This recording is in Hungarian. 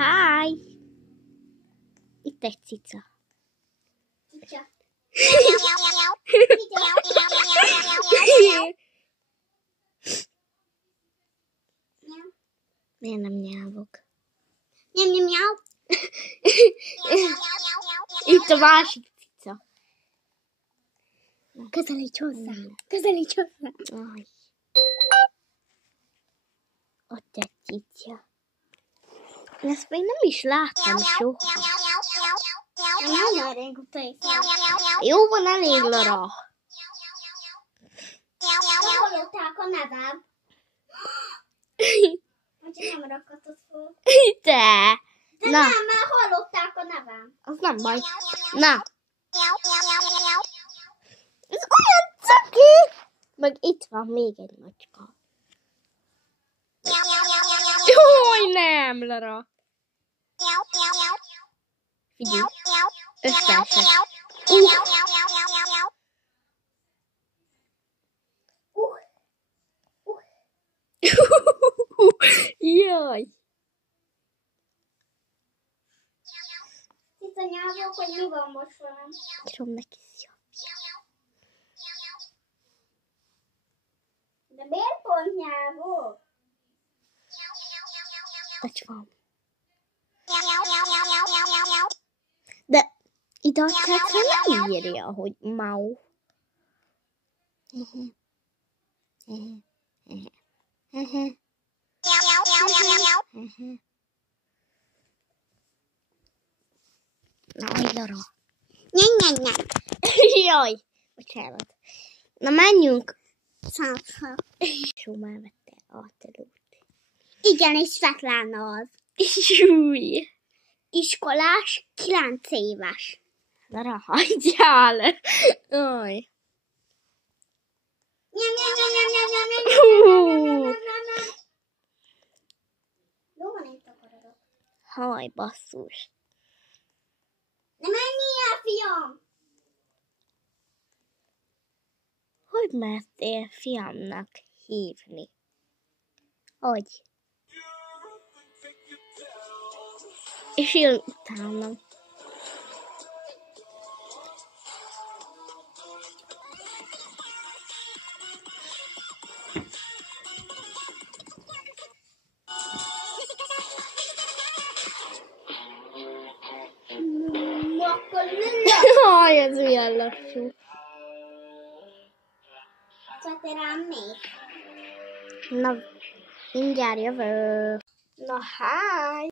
Háj! Itt egy cica. Cica. Miért nem nyávok? Nyam. Itt a másik cica. Közelíts hozzá. Közelíts hozzá. Aj. Ott egy cica. Ezt még nem is láttam soha. Nagyon régóta hiszem. Jó van, elég, Lara. Hallották a nevem. Hogyha nem rakatod fel. De De na, nem, mert hallották a nevem. az nem baj. Na. Ez olyan caki! Meg itt van még egy macska. Jaj, nem, Lara. Figyelj. Összeesett. Jaj. Cica nyávok, hogy mi van most velem. Írom neki szia. De miért pont nyávok? Hogy van? De ide a csetre nem írja, hogy mau. Na, hogy Lara. Nyam. Jaj, bocsánat. Na, menjünk. Százszor. Só, már vette átadót. Igen, és Svetlana az. Júj. Iskolás, 9 éves. Lara, hagyjál. Aj. Nyam. Jó van, én takarodok. Haj, basszus. Ne menjél, fiam! Hogy mertél fiamnak hívni? Hogy? És jön utánam. Haj, ez milyen lassú. Csatj rám még. Na, mindjárt jövök. Na, háj!